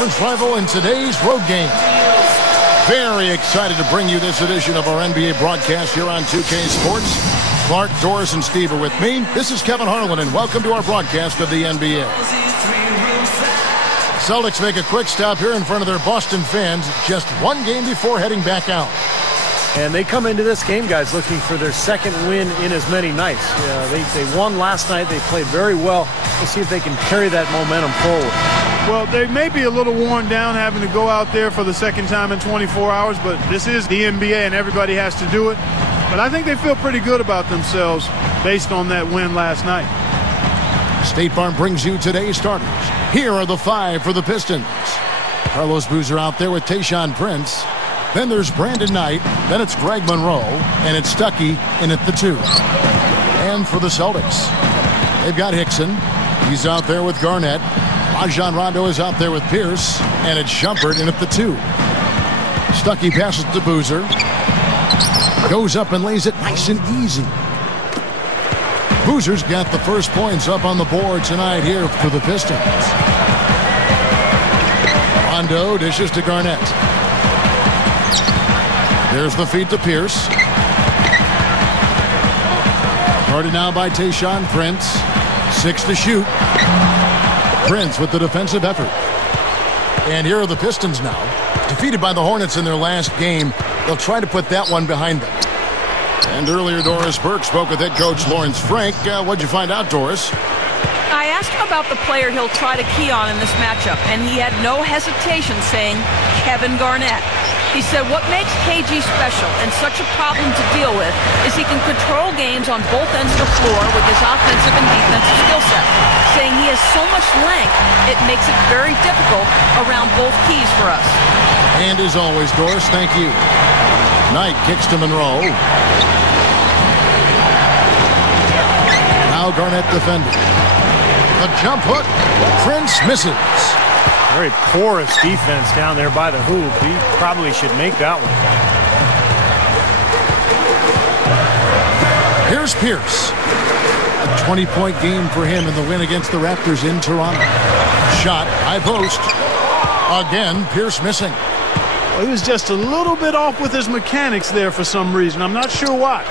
conference rival in today's road game. Very excited to bring you this edition of our NBA broadcast here on 2K Sports. Clark, Doris, and Steve are with me. This is Kevin Harlan, and welcome to our broadcast of the NBA. Celtics make a quick stop here in front of their Boston fans just one game before heading back out. And they come into this game, guys, looking for their second win in as many nights. They won last night. They played very well. Let's see if they can carry that momentum forward. Well, they may be a little worn down having to go out there for the second time in 24 hours, but this is the NBA and everybody has to do it. But I think they feel pretty good about themselves based on that win last night. State Farm brings you today's starters. Here are the five for the Pistons. Carlos Boozer out there with Tayshaun Prince. Then there's Brandon Knight. Then it's Greg Monroe. And it's Stuckey in at the 2. And for the Celtics, they've got Hickson. He's out there with Garnett. Rajon Rondo is out there with Pierce. And it's Shumpert in at the 2. Stuckey passes to Boozer. Goes up and lays it nice and easy. Boozer's got the first points up on the board tonight here for the Pistons. Rondo dishes to Garnett. There's the feed to Pierce. Guarded now by Tayshaun Prince. 6 to shoot. Prince with the defensive effort. And here are the Pistons now. Defeated by the Hornets in their last game. They'll try to put that one behind them. And earlier, Doris Burke spoke with head coach Lawrence Frank. What'd you find out, Doris? I asked him about the player he'll try to key on in this matchup, and he had no hesitation saying Kevin Garnett. He said what makes KG special and such a problem to deal with is he can control games on both ends of the floor with his offensive and defensive skill set. Saying he has so much length, it makes it very difficult around both keys for us. And as always, Doris, thank you. Knight kicks to Monroe. Now Garnett defending. A jump hook. Prince misses. Very porous defense down there by the hoop. He probably should make that one. Here's Pierce. A 20-point game for him in the win against the Raptors in Toronto. Shot, high post. Again, Pierce missing. Well, he was just a little bit off with his mechanics there for some reason. I'm not sure why.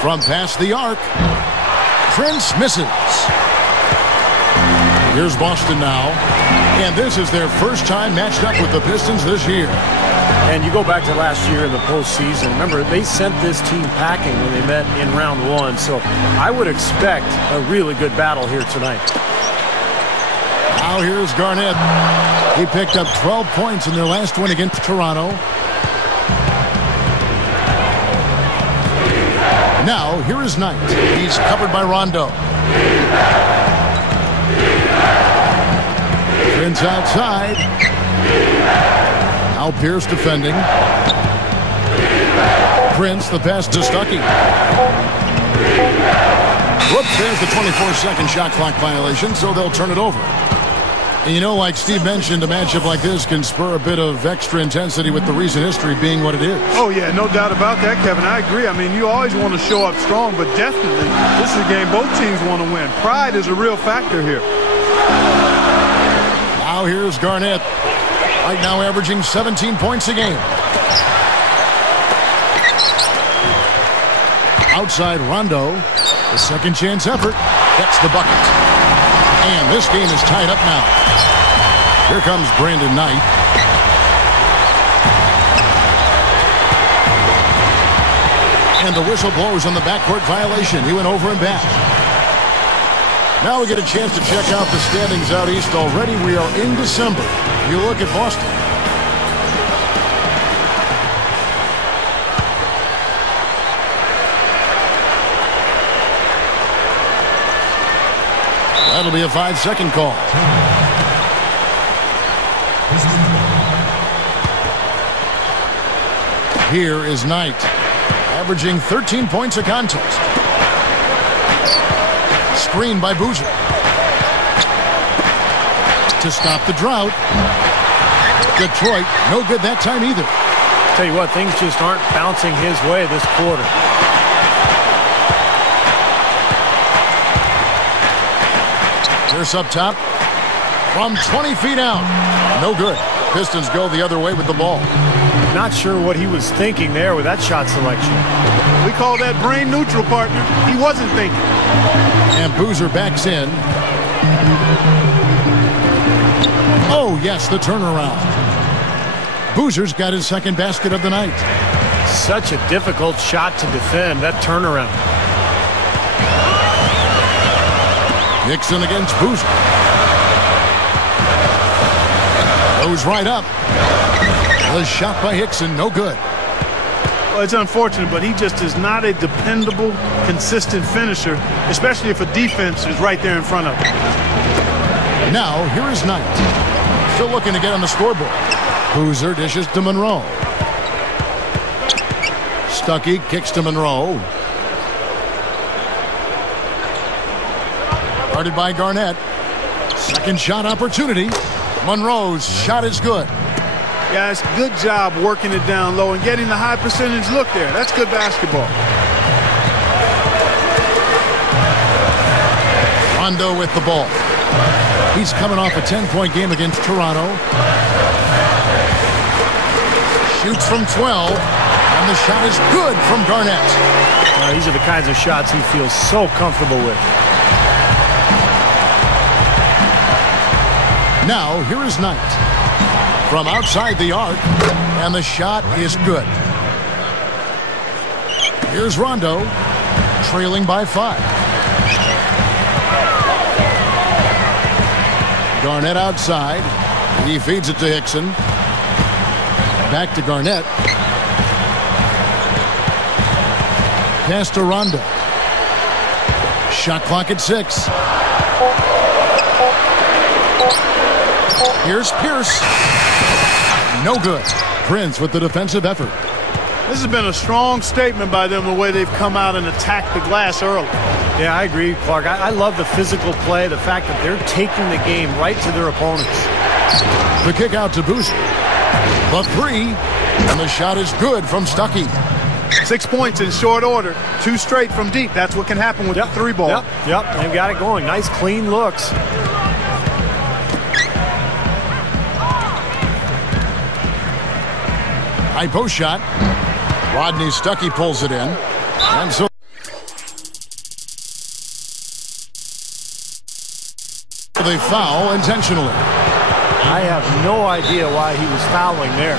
From past the arc, Prince misses. Here's Boston now, and this is their first time matched up with the Pistons this year. And you go back to last year in the postseason. Remember, they sent this team packing when they met in round 1, so I would expect a really good battle here tonight. Now here's Garnett. He picked up 12 points in their last win against Toronto. Now, here is Knight. He's covered by Rondo. Prince outside. Now Pierce defending. Prince, the pass to Stuckey. Whoops, there's the 24-second shot clock violation, so they'll turn it over. And you know, like Steve mentioned, a matchup like this can spur a bit of extra intensity with the recent history being what it is. Oh, yeah, no doubt about that, Kevin. I agree. I mean, you always want to show up strong, but definitely this is a game both teams want to win. Pride is a real factor here. Now here's Garnett. Right now averaging 17 points a game. Outside Rondo. The second chance effort. Gets the bucket. And this game is tied up now. Here comes Brandon Knight. And the whistle blows on the backcourt violation. He went over and back. Now we get a chance to check out the standings out east already. We are in December. You look at Boston. That'll be a 5-second call. Here is Knight, averaging 13 points a contest. Screen by Boozer. To stop the drought. Detroit, no good that time either. Tell you what, things just aren't bouncing his way this quarter. Pierce up top from 20 feet out. No good. Pistons go the other way with the ball. Not sure what he was thinking there with that shot selection. We call that brain neutral, partner. He wasn't thinking. And Boozer backs in. Oh, yes, the turnaround. Boozer's got his second basket of the night. Such a difficult shot to defend, that turnaround. Nixon against Boozer. Goes right up. The shot by Hickson, no good. Well, it's unfortunate, but he just is not a dependable, consistent finisher, especially if a defense is right there in front of him. Now, here is Knight. Still looking to get on the scoreboard. Boozer dishes to Monroe. Stuckey kicks to Monroe. Guarded by Garnett. Second shot opportunity. Monroe's shot is good. Guys, good job working it down low and getting the high percentage look there. That's good basketball. Rondo with the ball. He's coming off a 10-point game against Toronto. Shoots from 12, and the shot is good from Garnett. These are the kinds of shots he feels so comfortable with. Now, here is Knight. From outside the arc, and the shot is good. Here's Rondo, trailing by 5. Garnett outside. He feeds it to Hickson. Back to Garnett. Pass to Rondo. Shot clock at 6. Here's Pierce. No good. Prince with the defensive effort. This has been a strong statement by them, the way they've come out and attacked the glass early. Yeah, I agree, Clark. I love the physical play, the fact that they're taking the game right to their opponents. The kick out to Boozer. The 3, and the shot is good from Stuckey. 6 points in short order. 2 straight from deep. That's what can happen with the 3 ball. Yep, they've got it going. Nice, clean looks. High post shot. Rodney Stuckey pulls it in. And so they foul intentionally. I have no idea why he was fouling there.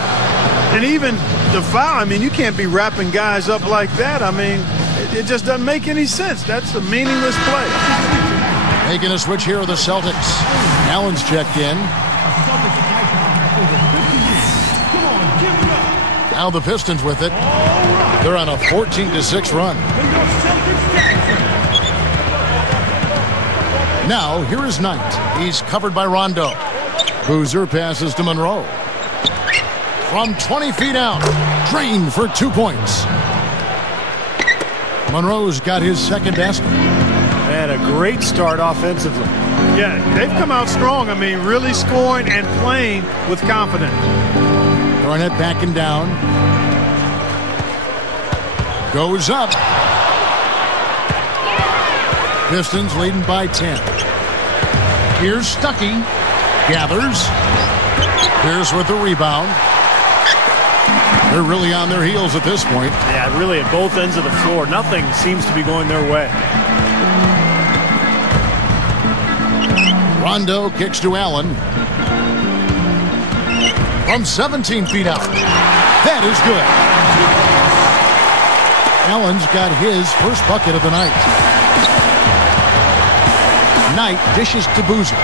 And even the foul, I mean, you can't be wrapping guys up like that. I mean, it just doesn't make any sense. That's a meaningless play. Making a switch here are the Celtics. Allen's checked in. Now the Pistons with it. They're on a 14-6 run. Now, here is Knight. He's covered by Rondo. Boozer passes to Monroe. From 20 feet out. Drained for 2 points. Monroe's got his second basket. And a great start offensively. Yeah, they've come out strong. I mean, really scoring and playing with confidence. Garnett backing down. Goes up. Pistons leading by 10. Here's Stuckey. Gathers. Pierce with the rebound. They're really on their heels at this point. Yeah, really at both ends of the floor. Nothing seems to be going their way. Rondo kicks to Allen. From 17 feet out. That is good. Allen's got his first bucket of the night. Knight dishes to Boozer.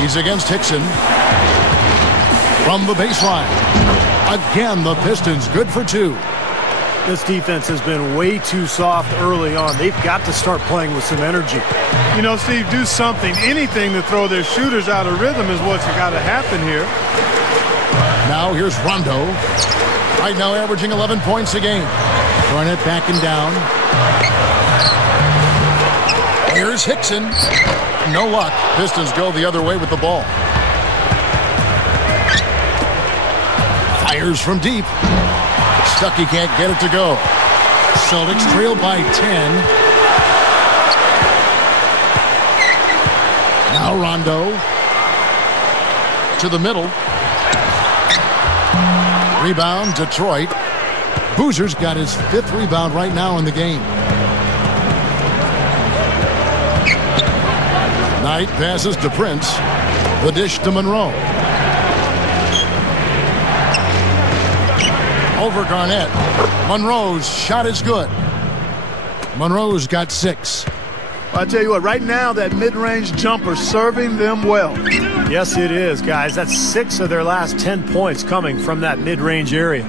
He's against Hickson. From the baseline. Again, the Pistons good for 2. This defense has been way too soft early on. They've got to start playing with some energy. You know, Steve, do something, anything to throw their shooters out of rhythm is what's got to happen here. Now here's Rondo. Right now averaging 11 points a game. Garnett backing down. Here's Hickson. No luck. Pistons go the other way with the ball. Fires from deep. Stuckey can't get it to go. Celtics trail by 10. Now Rondo to the middle. Rebound, Detroit. Boozer's got his 5th rebound right now in the game. Knight passes to Prince. The dish to Monroe. Over Garnett. Monroe's shot is good. Monroe's got 6. I tell you what, right now that mid-range jumper serving them well. Yes, it is, guys. That's 6 of their last 10 points coming from that mid-range area.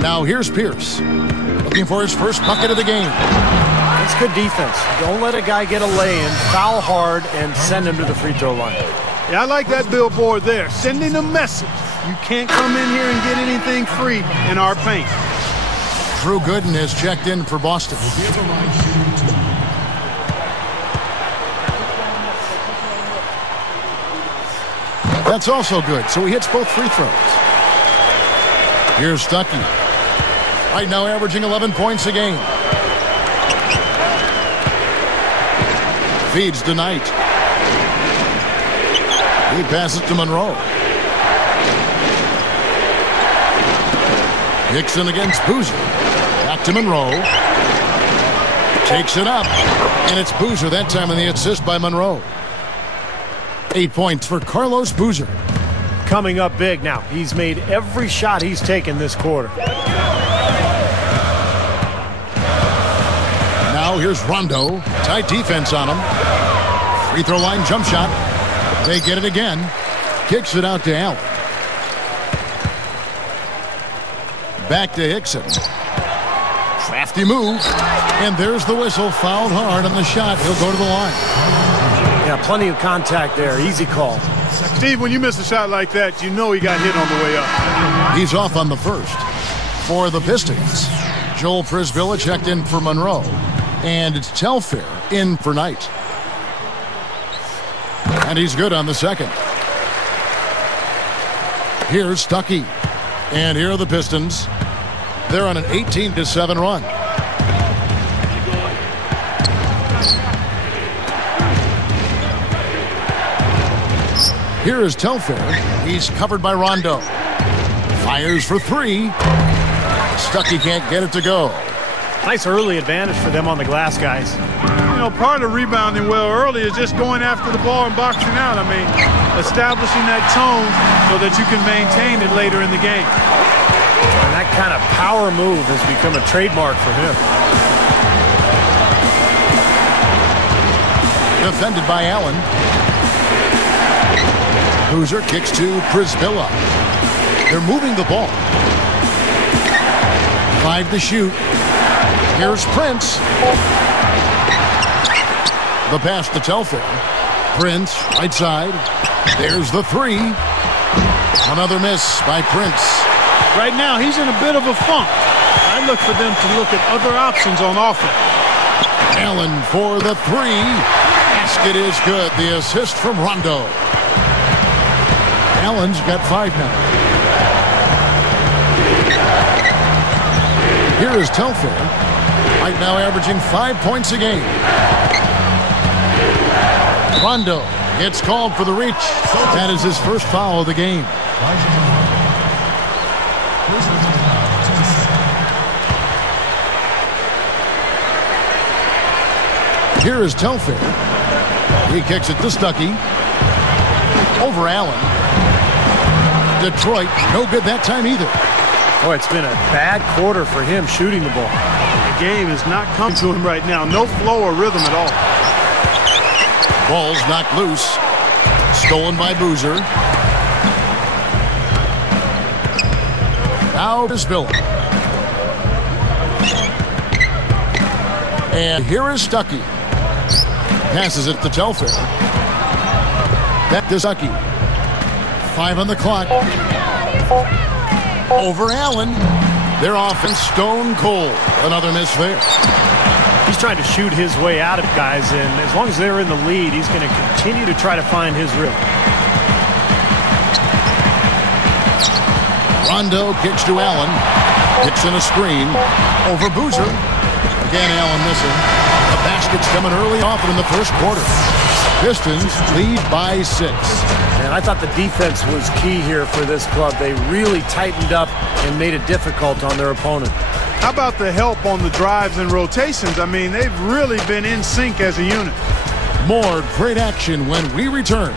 Now here's Pierce, looking for his first bucket of the game. That's good defense. Don't let a guy get a lay-in, foul hard, and send him to the free throw line. Yeah, I like that billboard there, sending a message. You can't come in here and get anything free in our paint. Drew Gooden has checked in for Boston. That's also good, so he hits both free throws. Here's Stuckey. Right now averaging 11 points a game. Feeds to Knight. He passes to Monroe. Hickson against Boozer. Back to Monroe. Takes it up. And it's Boozer that time in the assist by Monroe. 8 points for Carlos Boozer. Coming up big now. He's made every shot he's taken this quarter. Now here's Rondo. Tight defense on him. Free throw line jump shot. They get it again. Kicks it out to Allen. Back to Hickson. Crafty move. And there's the whistle. Fouled hard on the shot. He'll go to the line. Yeah, plenty of contact there. Easy call. Steve, when you miss a shot like that, you know he got hit on the way up. He's off on the first. For the Pistons, Joel Prisbilla checked in for Monroe. And it's Telfair in for Knight. And he's good on the second. Here's Stuckey. And here are the Pistons. They're on an 18-7 run. Here is Telfair. He's covered by Rondo. Fires for 3. Stuckey can't get it to go. Nice early advantage for them on the glass, guys. You know, part of rebounding well early is just going after the ball and boxing out. I mean, establishing that tone so that you can maintain it later in the game. And that kind of power move has become a trademark for him. Defended by Allen. Boozer kicks to Prisbilla. They're moving the ball. 5 to shoot. Here's Prince. The pass to Telfair. Prince, right side. There's the 3. Another miss by Prince. Right now, he's in a bit of a funk. I look for them to look at other options on offense. Allen for the 3. Basket is good. The assist from Rondo. Allen's got 5 now. Here is Telfair. Right now averaging 5 points a game. Rondo gets called for the reach. That is his first foul of the game. Here is Telfair. He kicks it to Stuckey. Over Allen. Detroit, no good that time either. Boy, it's been a bad quarter for him shooting the ball. The game is not coming to him right now. No flow or rhythm at all. Ball's knocked loose. Stolen by Boozer. Now to Spiller. And here is Stuckey. Passes it to Telfair. Back to Stuckey. 5 on the clock. Over Allen. Their offense stone cold. Another miss there. He's trying to shoot his way out of it, guys, and as long as they're in the lead, he's going to continue to try to find his rhythm. Rondo kicks to Allen. Hits in a screen. Over Boozer. Again, Allen missing. The basket's coming early, often in the first quarter. Pistons lead by 6. And I thought the defense was key here for this club. They really tightened up and made it difficult on their opponent. How about the help on the drives and rotations? I mean, they've really been in sync as a unit. More great action when we return.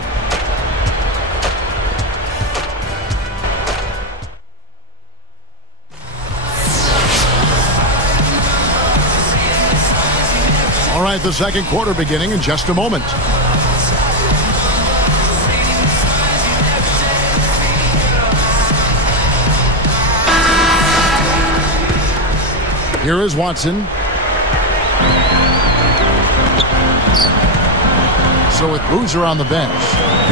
All right, the second quarter beginning in just a moment. Here is Watson. So with Boozer on the bench,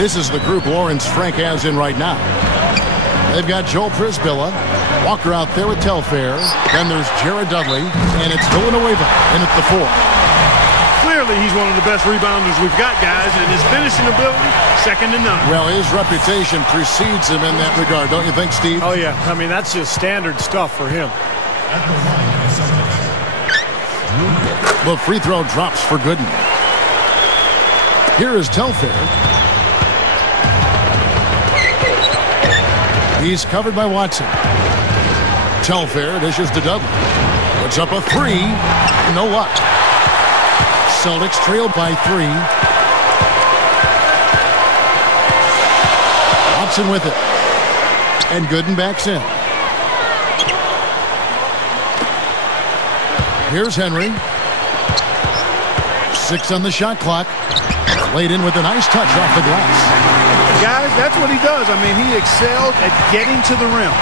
this is the group Lawrence Frank has in right now. They've got Joel Prisbilla, Walker out there with Telfair. Then there's Jared Dudley, and it's Villanueva in at the 4. Clearly, he's one of the best rebounders we've got, guys, and his finishing ability, second to none. Well, his reputation precedes him in that regard, don't you think, Steve? Oh, yeah. I mean, that's just standard stuff for him. The free throw drops for Gooden. Here is Telfair. He's covered by Watson. Telfair dishes to Dudley. Puts up a 3. No luck. Celtics trail by 3. Watson with it. And Gooden backs in. Here's Henry. 6 on the shot clock. Laid in with a nice touch off the glass. Guys, that's what he does. I mean, he excelled at getting to the rim.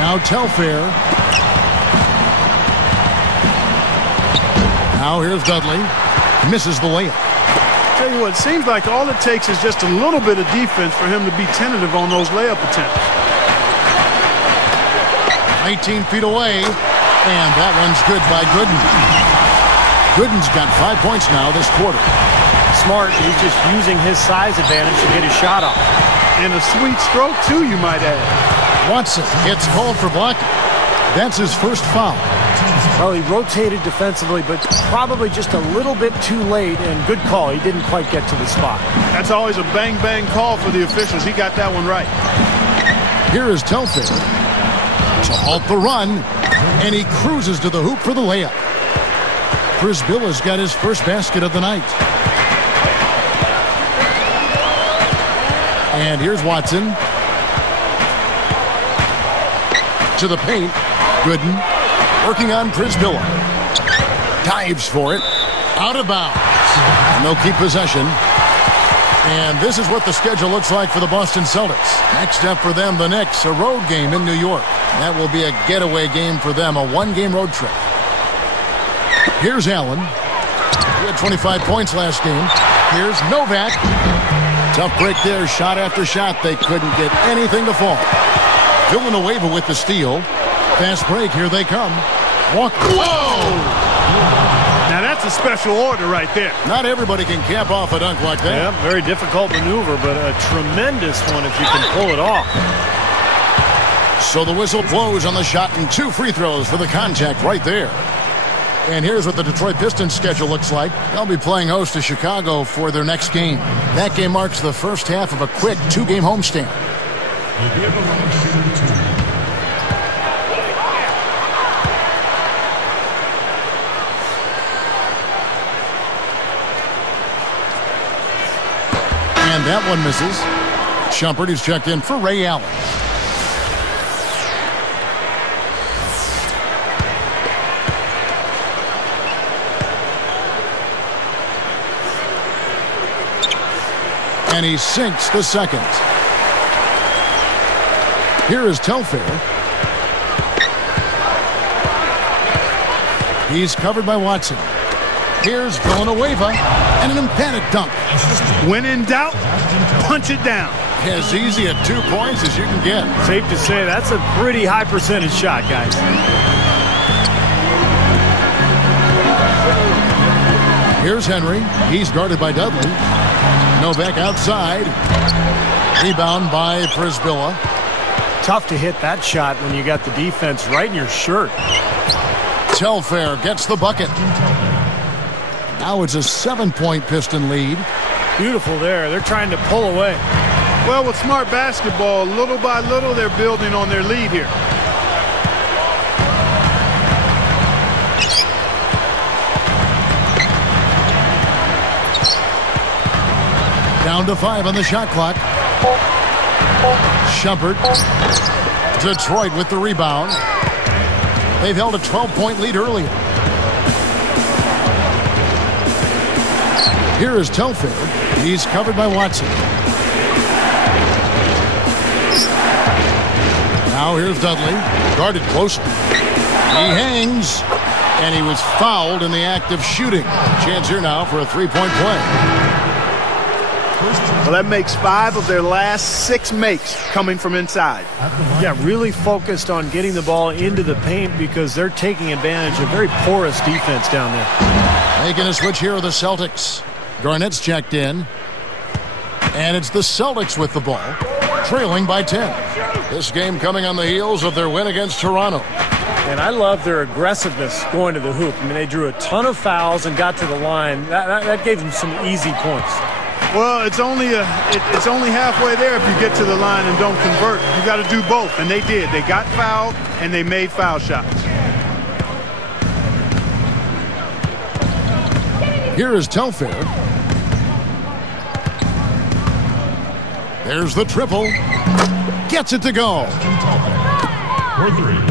Now Telfair. Now here's Dudley. Misses the layup. Tell you what, it seems like all it takes is just a little bit of defense for him to be tentative on those layup attempts. 18 feet away, and that one's good by Gooden. Gooden's got 5 points now this quarter. Smart. He's just using his size advantage to get his shot off. And a sweet stroke, too, you might add. Watson gets called for blocking. That's his first foul. Well, he rotated defensively, but probably just a little bit too late, and good call. He didn't quite get to the spot. That's always a bang-bang call for the officials. He got that one right. Here is Telfair to halt the run, and he cruises to the hoop for the layup. Prisbilla's got his first basket of the night. And here's Watson. To the paint. Gooden working on Prisbilla. Dives for it. Out of bounds. And they'll keep possession. And this is what the schedule looks like for the Boston Celtics. Next up for them, the Knicks, a road game in New York. That will be a getaway game for them, a one-game road trip. Here's Allen. He had 25 points last game. Here's Novak. Tough break there, shot after shot. They couldn't get anything to fall. Villanueva with the steal. Fast break, here they come. Walker. Whoa! Now that's a special order right there. Not everybody can cap off a dunk like that. Yeah, very difficult maneuver, but a tremendous one if you can pull it off. So the whistle blows on the shot and 2 free throws for the contact right there. And here's what the Detroit Pistons schedule looks like. They'll be playing host to Chicago for their next game. That game marks the first half of a quick 2-game homestand. And that one misses. Shumpert is checked in for Ray Allen. And he sinks the second. Here is Telfair. He's covered by Watson. Here's Villanueva and an emphatic dunk. When in doubt, punch it down. As easy at 2 points as you can get. Safe to say that's a pretty high percentage shot, guys. Here's Henry. He's guarded by Dudley. Novak outside. Rebound by Prisbilla. Tough to hit that shot when you got the defense right in your shirt. Telfair gets the bucket. Now it's a 7-point Piston lead. Beautiful there. They're trying to pull away. Well, with smart basketball, little by little, they're building on their lead here. Down to 5 on the shot clock. Shumpert. Detroit with the rebound. They've held a 12-point lead earlier. Here is Telfair. He's covered by Watson. Now here's Dudley. Guarded closely. He hangs. And he was fouled in the act of shooting. Chance here now for a 3-point play. Well, that makes 5 of their last 6 makes coming from inside. Yeah, really focused on getting the ball into the paint because they're taking advantage of very porous defense down there. Making a switch here are the Celtics. Garnett's checked in. And it's the Celtics with the ball, trailing by 10. This game coming on the heels of their win against Toronto. And I love their aggressiveness going to the hoop. I mean, they drew a ton of fouls and got to the line. That gave them some easy points. Well, it's only halfway there if you get to the line and don't convert. You got to do both, and they did. They got fouled, and they made foul shots. Here is Telfair. There's the triple. Gets it to go.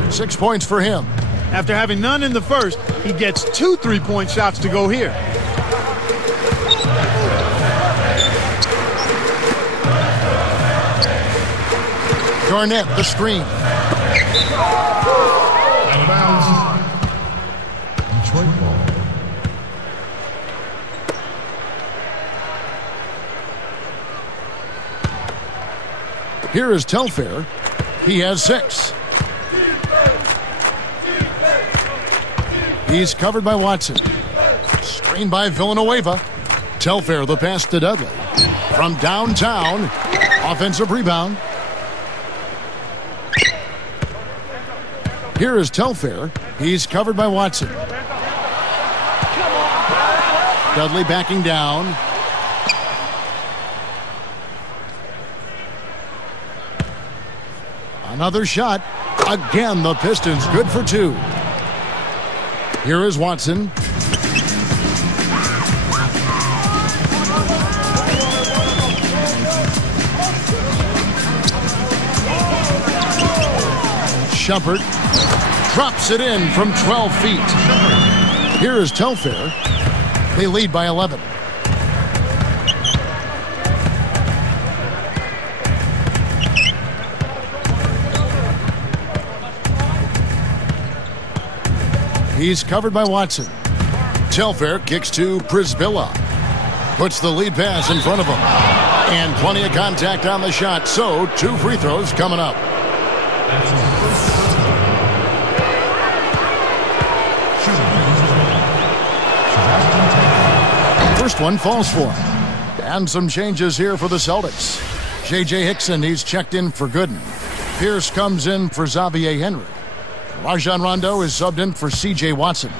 6 points for him. After having none in the first, he gets 2 3-point shots to go here. Garnett, the screen. Out of bounds. Detroit ball. Here is Telfair. He has 6. He's covered by Watson. Screened by Villanueva. Telfair, the pass to Dudley. From downtown. Offensive rebound. Here is Telfair. He's covered by Watson. Dudley backing down. Another shot. Again, the Pistons good for 2. Here is Watson. Shumpert drops it in from 12 feet. Here is Telfair. They lead by 11. He's covered by Watson. Telfair kicks to Prisbilla. Puts the lead pass in front of him. And plenty of contact on the shot. So 2 free throws coming up. First one falls for him. And some changes here for the Celtics. J.J. Hickson, he's checked in for Gooden. Pierce comes in for Xavier Henry. Rajon Rondo is subbed in for C.J. Watson.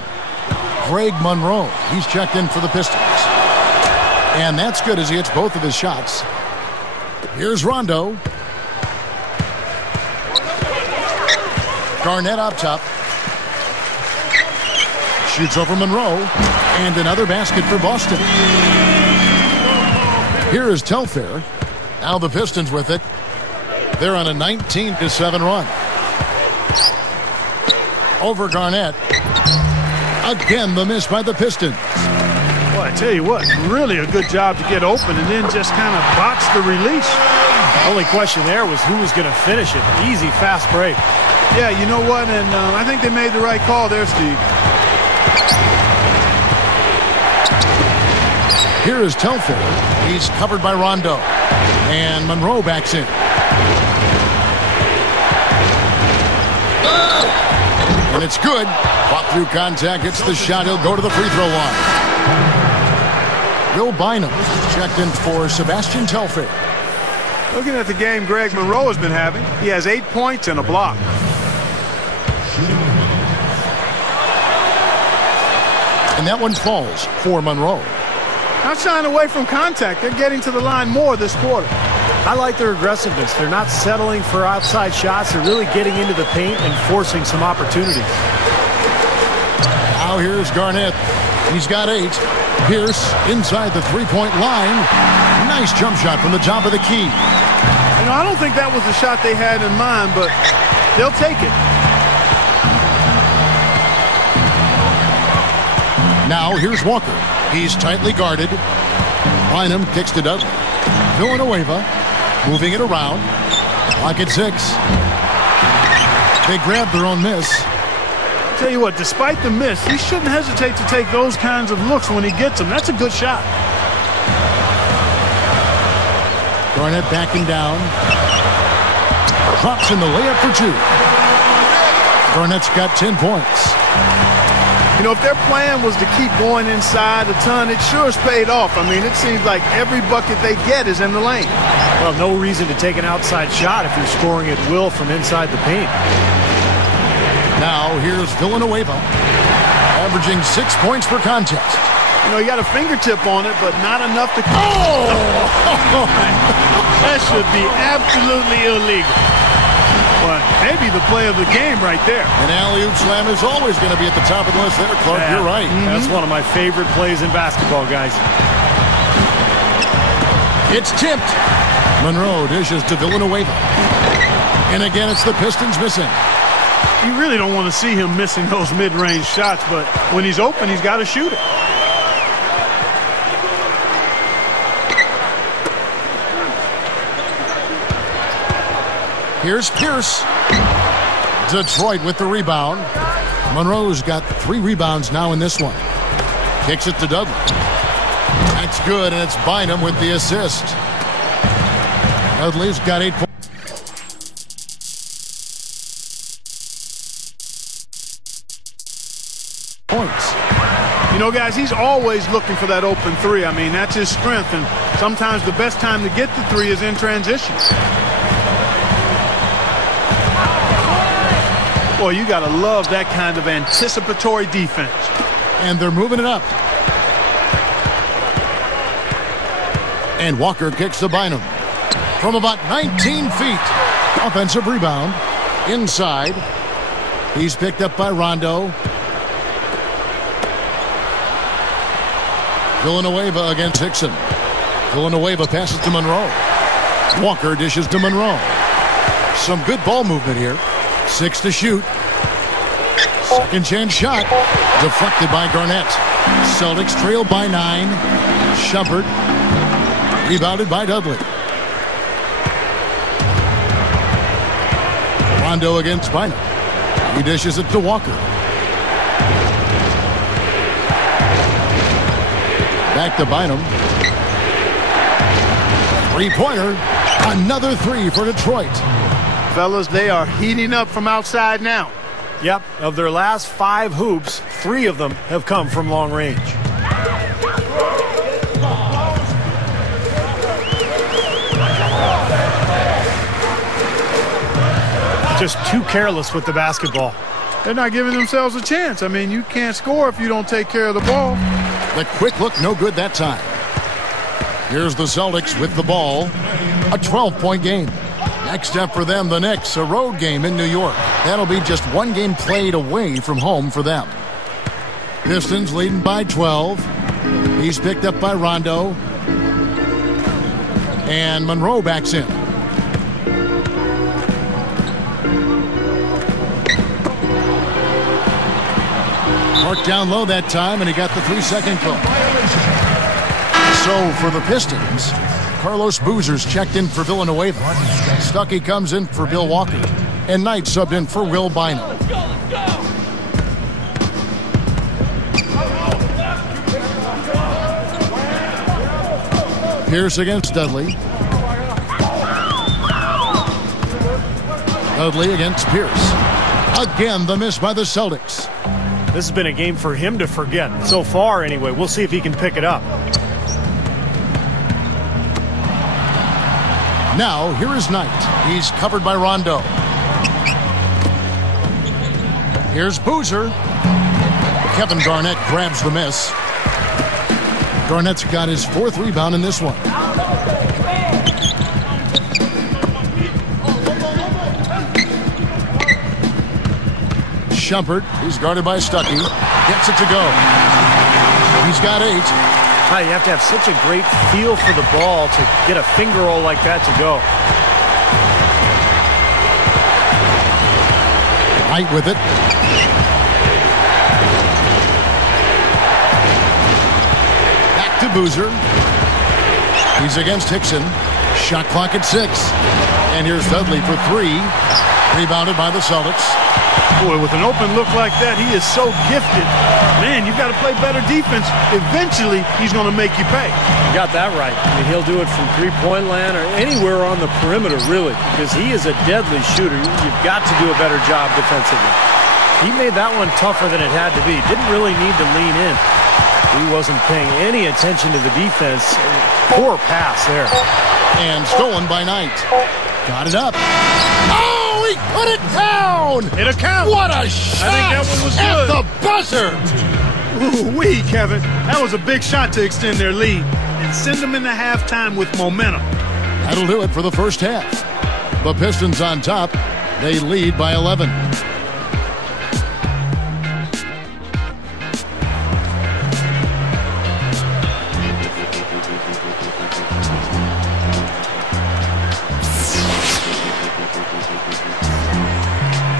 Greg Monroe, he's checked in for the Pistons. And that's good as he hits both of his shots. Here's Rondo. Garnett up top. Shoots over Monroe. And another basket for Boston. Here is Telfair. Now the Pistons with it. They're on a 19-7 run. Over Garnett. Again, the miss by the Pistons. Well, I tell you what, really a good job to get open and then just kind of box the release. Only question there was who was going to finish it. Easy, fast break. Yeah, you know what? And I think they made the right call there, Steve. Here is Telfair. He's covered by Rondo. And Monroe backs in. And it's good. Fought through contact, hits the shot. He'll go to the free throw line. Will Bynum checked in for Sebastian Telfair. Looking at the game Greg Monroe has been having, he has 8 points and a block. And that one falls for Monroe. Not shying away from contact. They're getting to the line more this quarter. I like their aggressiveness. They're not settling for outside shots. They're really getting into the paint and forcing some opportunities. Now here's Garnett. He's got 8. Pierce inside the three-point line. Nice jump shot from the top of the key. You know, I don't think that was the shot they had in mind, but they'll take it. Now here's Walker. He's tightly guarded. Bynum kicks to Dudley. Villanueva moving it around. Clock at 6. They grab their own miss. Tell you what, despite the miss, he shouldn't hesitate to take those kinds of looks when he gets them. That's a good shot. Garnett backing down. Drops in the layup for 2. Garnett's got 10 points. You know, if their plan was to keep going inside a ton, it sure has paid off. I mean, it seems like every bucket they get is in the lane. Well, no reason to take an outside shot if you're scoring at will from inside the paint. Now here's Villanueva, averaging 6 points per contest. You know, he got a fingertip on it, but not enough to... Oh! That should be absolutely illegal. But maybe the play of the game right there. An alley-oop slam is always going to be at the top of the list there, Clark. Yeah, you're right. That's one of my favorite plays in basketball, guys. It's tipped. Monroe dishes to Villanueva. And again, it's the Pistons missing. You really don't want to see him missing those mid-range shots, but when he's open, he's got to shoot it. Here's Pierce. Detroit with the rebound. Monroe's got 3 rebounds now in this one. Kicks it to Dudley. That's good, and it's Bynum with the assist. Dudley's got 8 points. You know, guys, he's always looking for that open 3. I mean, that's his strength, and sometimes the best time to get the 3 is in transition. Boy, you got to love that kind of anticipatory defense. And they're moving it up. And Walker kicks to Bynum. From about 19 feet. Offensive rebound. Inside. He's picked up by Rondo. Villanueva against Hickson. Villanueva passes to Monroe. Walker dishes to Monroe. Some good ball movement here. 6 to shoot. Second chance shot. Deflected by Garnett. Celtics trail by 9. Shumpert. Rebounded by Dudley. Rondo against Bynum. He dishes it to Walker. Back to Bynum. 3-pointer. Another 3 for Detroit. Fellas, they are heating up from outside now. Yep, of their last 5 hoops, 3 of them have come from long range. Just too careless with the basketball. They're not giving themselves a chance. I mean, you can't score if you don't take care of the ball. The quick look, no good that time. Here's the Celtics with the ball. A 12-point game. Next up for them, the Knicks, a road game in New York. That'll be just 1 game played away from home for them. Pistons leading by 12. He's picked up by Rondo. And Monroe backs in. Marked down low that time, and he got the 3-second call. So for the Pistons, Carlos Boozer's checked in for Villanueva. Stuckey comes in for Bill Walker. And Knight subbed in for Will Bynum. Pierce against Dudley. Dudley against Pierce. Again, the miss by the Celtics. This has been a game for him to forget. So far, anyway. We'll see if he can pick it up. Now, here is Knight. He's covered by Rondo. Here's Boozer. Kevin Garnett grabs the miss. Garnett's got his 4th rebound in this one. Shumpert, he's guarded by Stuckey. Gets it to go. He's got 8. You have to have such a great feel for the ball to get a finger roll like that to go. Knight with it. Back to Boozer. He's against Hickson. Shot clock at 6. And here's Dudley for 3. Rebounded by the Celtics. Boy, with an open look like that, he is so gifted. Man, you've got to play better defense. Eventually, he's going to make you pay. You got that right. I mean, he'll do it from three-point land or anywhere on the perimeter, really, because he is a deadly shooter. You've got to do a better job defensively. He made that one tougher than it had to be. Didn't really need to lean in. He wasn't paying any attention to the defense. Poor pass there. And stolen by Knight. Got it up. Oh, he put it down! It'll count. What a shot! I think that one was at good. The buzzer! Ooh-wee, Kevin. That was a big shot to extend their lead and send them into halftime with momentum. That'll do it for the first half. The Pistons on top. They lead by 11.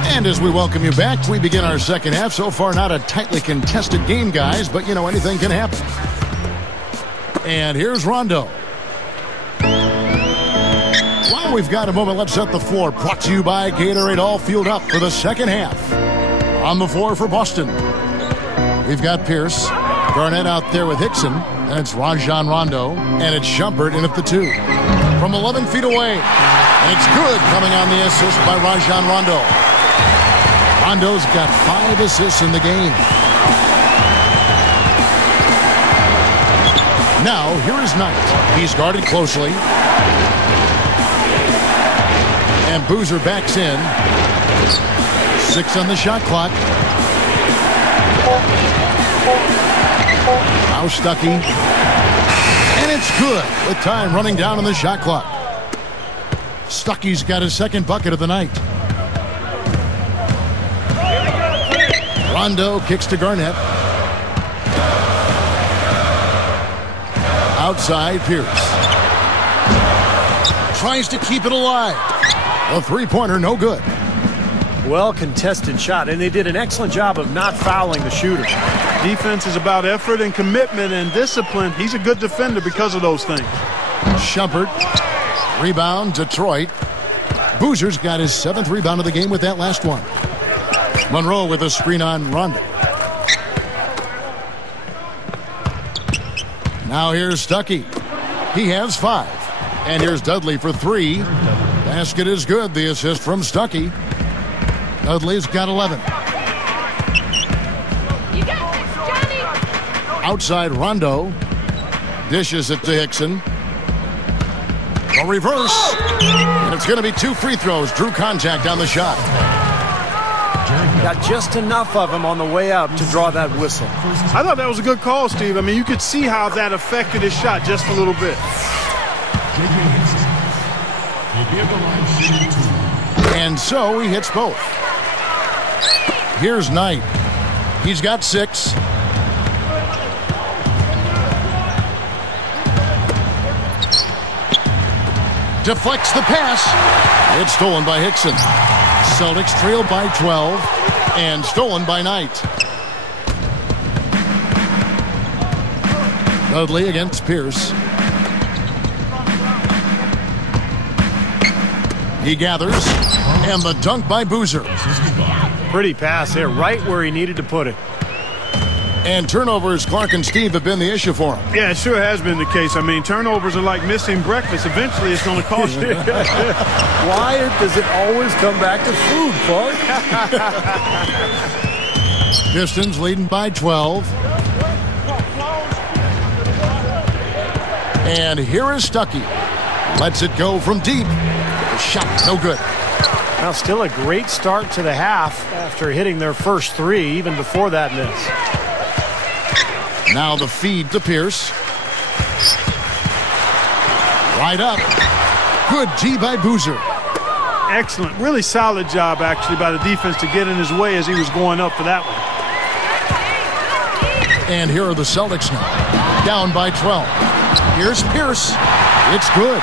And as we welcome you back, we begin our second half. So far, not a tightly contested game, guys, but, you know, anything can happen. And here's Rondo. While we've got a moment, let's set the floor. Brought to you by Gatorade, all fueled up for the second half. On the floor for Boston, we've got Pierce. Garnett out there with Hickson. And it's Rajon Rondo. And it's Shumpert in at the 2. From 11 feet away. And it's good coming on the assist by Rajon Rondo. Rondo's got 5 assists in the game. Now, here is Knight. He's guarded closely. And Boozer backs in. 6 on the shot clock. Now Stuckey. And it's good with time running down on the shot clock. Stuckey's got his 2nd bucket of the night. Rondo kicks to Garnett. Outside, Pierce. Tries to keep it alive. The three-pointer, no good. Well contested shot, and they did an excellent job of not fouling the shooter. Defense is about effort and commitment and discipline. He's a good defender because of those things. Shumpert. Rebound, Detroit. Boozer's got his 7th rebound of the game with that last one. Monroe with a screen on Rondo. Now here's Stuckey. He has 5. And here's Dudley for 3. Basket is good. The assist from Stuckey. Dudley's got 11. Outside Rondo. Dishes it to Hickson. A reverse. And it's going to be 2 free throws. Drew contact on the shot. Got just enough of him on the way out to draw that whistle. I thought that was a good call, Steve. I mean, you could see how that affected his shot just a little bit. And so he hits both. Here's Knight. He's got 6. Deflects the pass. It's stolen by Hickson. Celtics trail by 12 and stolen by Knight. Dudley against Pierce. He gathers. And the dunk by Boozer. Pretty pass there, right where he needed to put it. And turnovers, Clark and Steve, have been the issue for him. Yeah, it sure has been the case. I mean, turnovers are like missing breakfast. Eventually, it's going to cost you. Why does it always come back to food, Clark? Pistons leading by 12. And here is Stuckey. Lets it go from deep. The shot, no good. Now still a great start to the half after hitting their first three, even before that miss. Now the feed to Pierce. Right up. Good D by Boozer. Excellent. Really solid job, actually, by the defense to get in his way as he was going up for that one. And here are the Celtics now. Down by 12. Here's Pierce. It's good.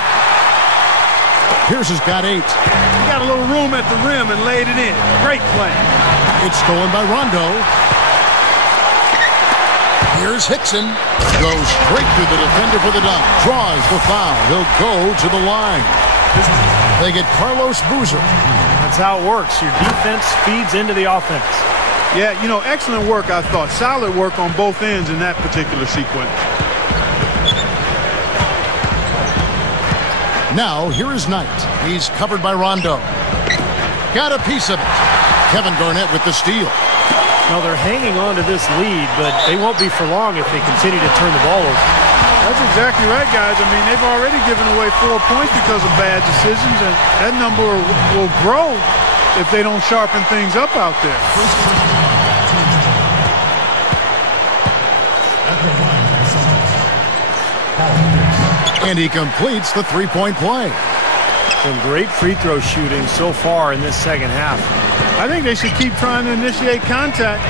Pierce has got 8. He got a little room at the rim and laid it in. Great play. It's stolen by Rondo. Here's Hickson. Goes straight through the defender for the dunk. Draws the foul. He'll go to the line. They get Carlos Boozer. That's how it works. Your defense feeds into the offense. Yeah, you know, excellent work, I thought. Solid work on both ends in that particular sequence. Now, here is Knight. He's covered by Rondo. Got a piece of it. Kevin Garnett with the steal. Well, they're hanging on to this lead, but they won't be for long if they continue to turn the ball over. That's exactly right, guys. I mean, they've already given away 4 points because of bad decisions, and that number will grow if they don't sharpen things up out there. And he completes the three-point play. Some great free throw shooting so far in this second half. I think they should keep trying to initiate contact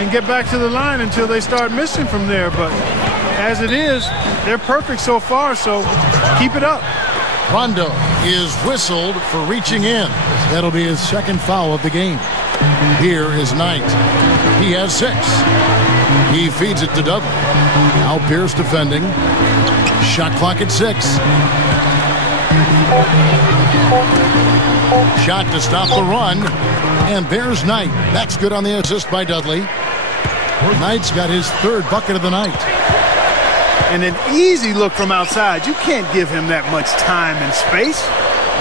and get back to the line until they start missing from there. But as it is, they're perfect so far, so keep it up. Rondo is whistled for reaching in. That'll be his second foul of the game. Here is Knight. He has 6. He feeds it to Dudley. Now Pierce defending. Shot clock at 6. Shot to stop the run. And there's Knight. That's good on the assist by Dudley. Knight's got his 3rd bucket of the night. And an easy look from outside. You can't give him that much time and space.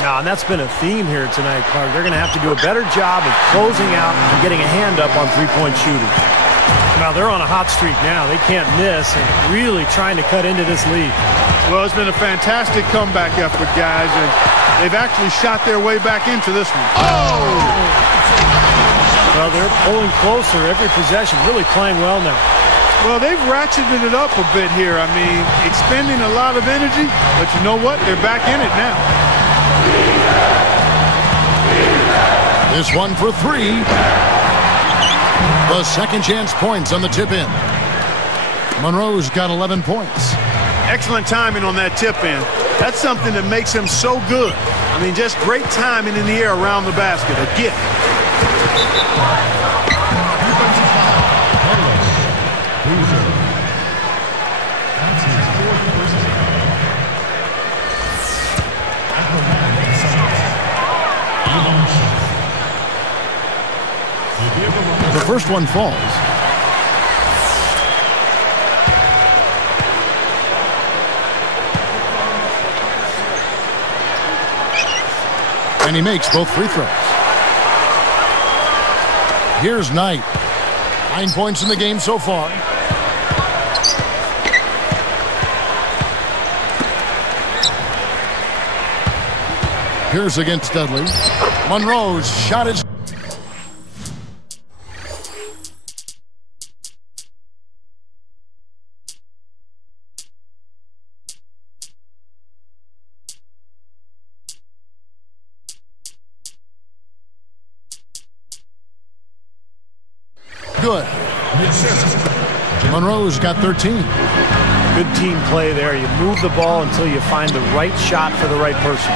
No, and that's been a theme here tonight, Clark. They're going to have to do a better job of closing out and getting a hand up on three-point shooters. Now, they're on a hot streak now. They can't miss and really trying to cut into this lead. Well, it's been a fantastic comeback effort, guys, and they've actually shot their way back into this one. Oh! Well, they're pulling closer every possession, really playing well now. Well, they've ratcheted it up a bit here. I mean, expending a lot of energy, but you know what? They're back in it now. This one for 3. The second chance points on the tip-in. Monroe's got 11 points. Excellent timing on that tip-in. That's something that makes him so good. I mean, just great timing in the air around the basket. A gift. The first one falls. And he makes both free throws. Here's Knight. 9 points in the game so far. Pierce against Dudley. Monroe's shot is good. Monroe's got 13. Good team play there. You move the ball until you find the right shot for the right person.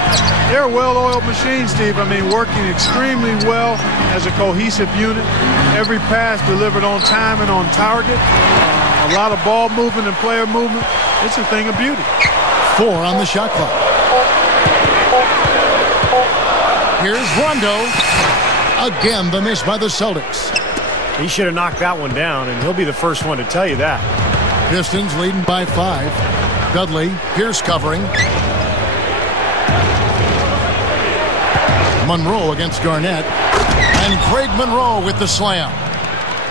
They're a well-oiled machine, Steve. I mean, working extremely well as a cohesive unit. Every pass delivered on time and on target. A lot of ball movement and player movement. It's a thing of beauty. 4 on the shot clock. Here's Rondo. Again, the miss by the Celtics. He should have knocked that one down, and he'll be the first one to tell you that. Pistons leading by 5. Dudley, Pierce covering. Monroe against Garnett. And Craig Monroe with the slam.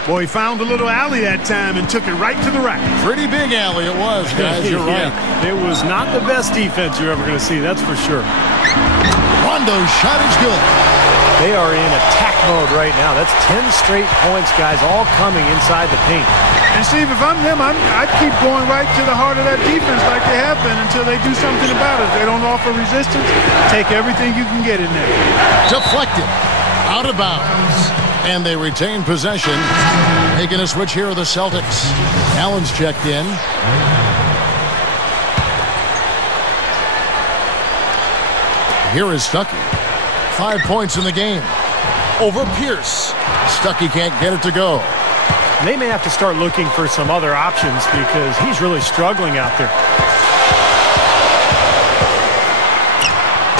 Boy, he found a little alley that time and took it right to the rack. Pretty big alley it was, guys. You're right. It was not the best defense you're ever going to see, that's for sure. Rondo's shot is good. They are in attack mode right now. That's 10 straight points, guys, all coming inside the paint. And, Steve, if I'm them, I'd keep going right to the heart of that defense like they have been until they do something about it. If they don't offer resistance, take everything you can get in there. Deflected. Out of bounds. And they retain possession. Making a switch here are the Celtics. Allen's checked in. Here is Stuckey. 5 points in the game. Over Pierce. Stuckey can't get it to go. They may have to start looking for some other options because he's really struggling out there.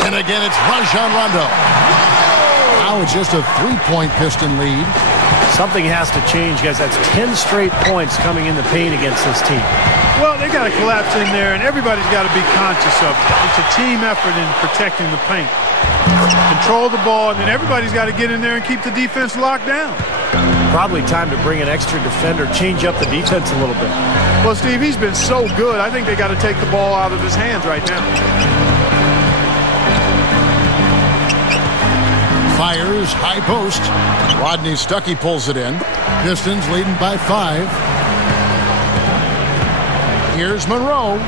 And again, it's Rajon Rondo. Now it's just a 3-point Piston lead. Something has to change, guys. That's 10 straight points coming in the paint against this team. Well, they got to collapse in there, and everybody's got to be conscious of it. It's a team effort in protecting the paint. Control the ball, and then everybody's got to get in there and keep the defense locked down. Probably time to bring an extra defender, change up the defense a little bit. Well, Steve, he's been so good. I think they got to take the ball out of his hands right now. Fires, high post. Rodney Stuckey pulls it in. Pistons leading by 5. Here's Monroe.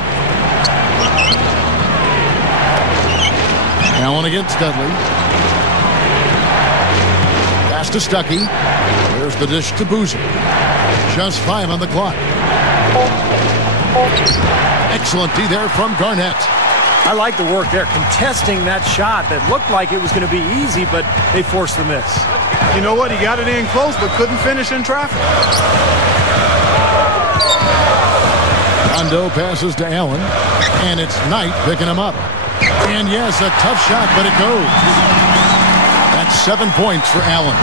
Allen against Dudley. Pass to Stuckey. There's the dish to Boozer. Just 5 on the clock. Excellent D there from Garnett. I like the work there, contesting that shot that looked like it was going to be easy, but they forced the miss. You know what? He got it in close, but couldn't finish in traffic. Rondo passes to Allen, and it's Knight picking him up. And yes, a tough shot, but it goes. That's 7 points for Allen.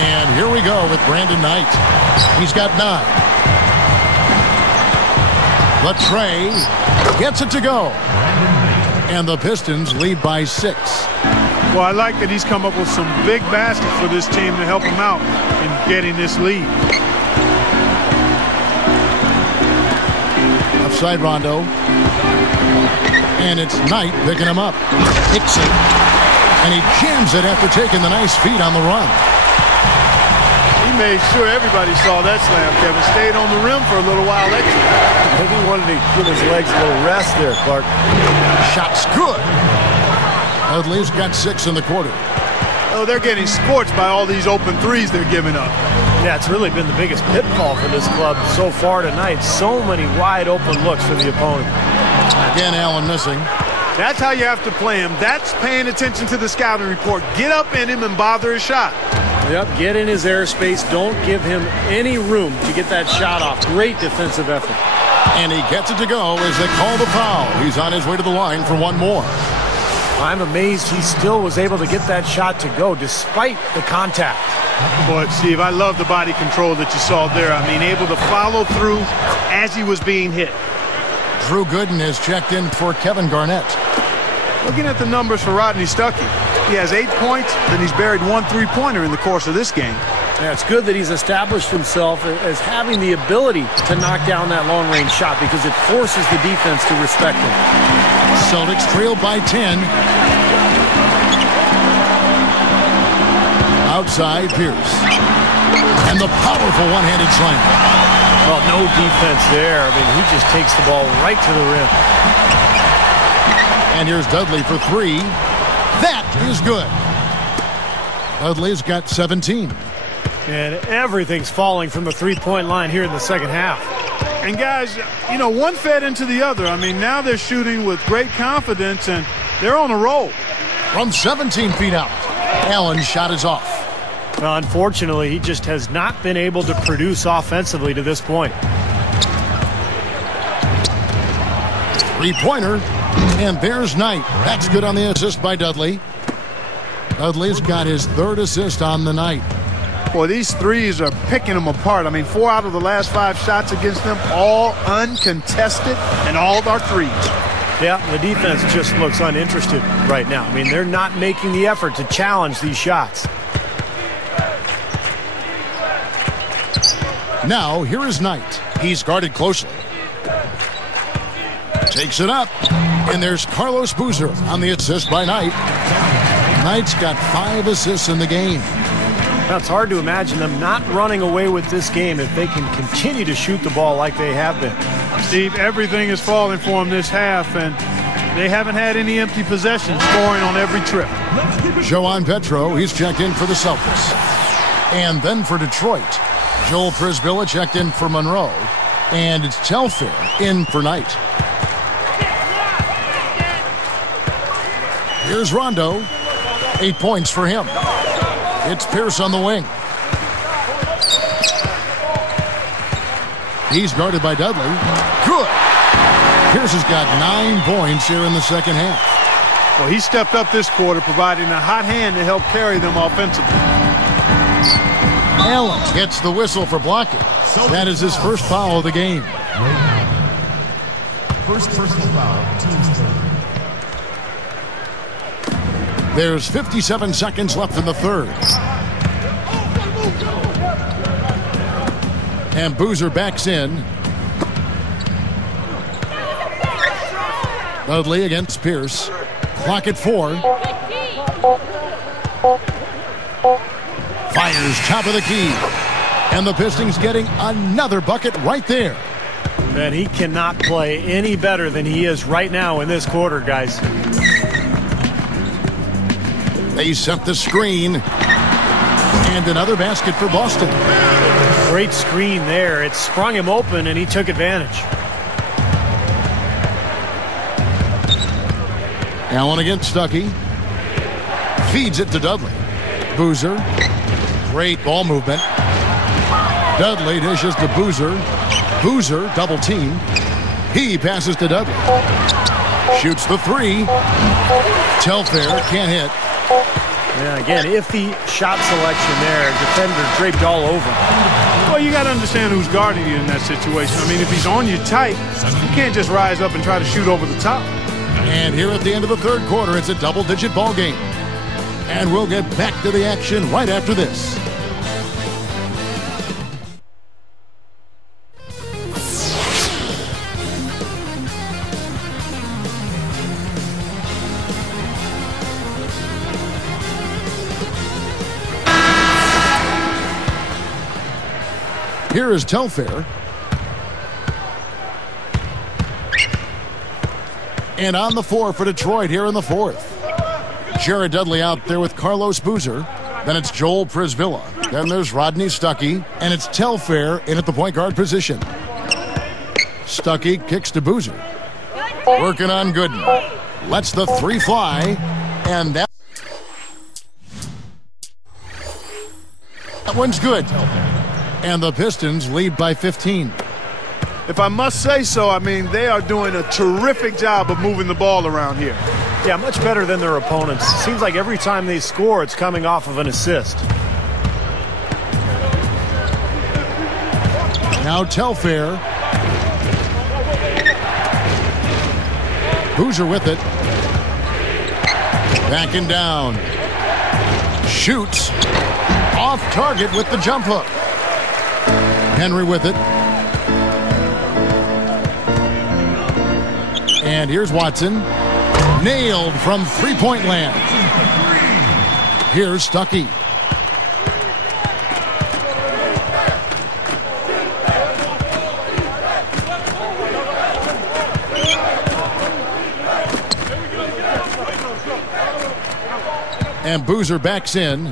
And here we go with Brandon Knight. He's got 9. But Trey gets it to go. And the Pistons lead by 6. Well, I like that he's come up with some big baskets for this team to help him out in getting this lead. Outside Rondo. And it's Knight picking him up. Hicks it. And he jams it after taking the nice feed on the run. He made sure everybody saw that slam, Kevin. Stayed on the rim for a little while extra. Maybe he wanted to give his legs a little rest there, Clark. Shot's good. Dudley's got 6 in the quarter. Oh, they're getting scorched by all these open threes they're giving up. Yeah, it's really been the biggest pitfall for this club so far tonight. So many wide open looks for the opponent. Again, Allen missing. That's how you have to play him. That's paying attention to the scouting report. Get up in him and bother his shot. Yep, get in his airspace. Don't give him any room to get that shot off. Great defensive effort. And he gets it to go as they call the foul. He's on his way to the line for one more. I'm amazed he still was able to get that shot to go despite the contact. Boy, Steve, I love the body control that you saw there. I mean, able to follow through as he was being hit. Drew Gooden has checked in for Kevin Garnett. Looking at the numbers for Rodney Stuckey, he has 8 points, then he's buried 1 3-pointer in the course of this game. Yeah, it's good that he's established himself as having the ability to knock down that long-range shot because it forces the defense to respect him. Celtics trail by 10. Outside Pierce. And the powerful one-handed slam. Well, no defense there. I mean, he just takes the ball right to the rim. And here's Dudley for 3. That is good. Dudley's got 17. And everything's falling from the three-point line here in the second half. And guys, you know, one fed into the other. I mean, now they're shooting with great confidence, and they're on a roll. From 17 feet out, Allen's shot is off. Well, unfortunately, he just has not been able to produce offensively to this point. Three-pointer, and there's Knight. That's good on the assist by Dudley. Dudley's got his 3rd assist on the night. Boy, these threes are picking them apart. I mean, 4 out of the last 5 shots against them, all uncontested, and all are threes. Yeah, the defense just looks uninterested right now. I mean, they're not making the effort to challenge these shots. Now, here is Knight. He's guarded closely. Takes it up. And there's Carlos Boozer on the assist by Knight. Knight's got 5 assists in the game. Now, it's hard to imagine them not running away with this game if they can continue to shoot the ball like they have been. Steve, everything is falling for them this half, and they haven't had any empty possessions, scoring on every trip. Joan Petro, he's checked in for the Celtics. And then for Detroit, Joel Prisbilla checked in for Monroe. And it's Telfair in for Knight. Here's Rondo. 8 points for him. It's Pierce on the wing. He's guarded by Dudley. Good. Pierce has got 9 points here in the second half. Well, he stepped up this quarter, providing a hot hand to help carry them offensively. Allen gets the whistle for blocking. That is his first foul of the game. First personal foul, team's turn. There's 57 seconds left in the third. And Boozer backs in. Dudley against Pierce. Clock at 4. Fires top of the key. And the Pistons getting another bucket right there. Man, he cannot play any better than he is right now in this quarter, guys. They set the screen. And another basket for Boston. Great screen there. It sprung him open, and he took advantage. Allen against Stuckey. Feeds it to Dudley. Boozer. Great ball movement. Dudley dishes to Boozer. Boozer double team. He passes to Dudley. Shoots the 3. Telfair can't hit. Yeah, again, iffy shot selection there. Defender draped all over. Well, you got to understand who's guarding you in that situation. I mean, if he's on you tight, you can't just rise up and try to shoot over the top. And here at the end of the third quarter, it's a double-digit ball game. And we'll get back to the action right after this. Here is Telfair. And on the floor for Detroit here in the fourth. Jared Dudley out there with Carlos Boozer. Then it's Joel Prisbilla. Then there's Rodney Stuckey. And it's Telfair in at the point guard position. Stuckey kicks to Boozer. Working on Gooden. Lets the 3 fly. And that one's good. And the Pistons lead by 15. If I must say so, I mean, they are doing a terrific job of moving the ball around here. Yeah, much better than their opponents. Seems like every time they score, it's coming off of an assist. Now Telfair. Boozer with it. Backing down. Shoots. Off target with the jump hook. Henry with it. And here's Watson. Nailed from three-point land. Here's Stuckey. And Boozer backs in.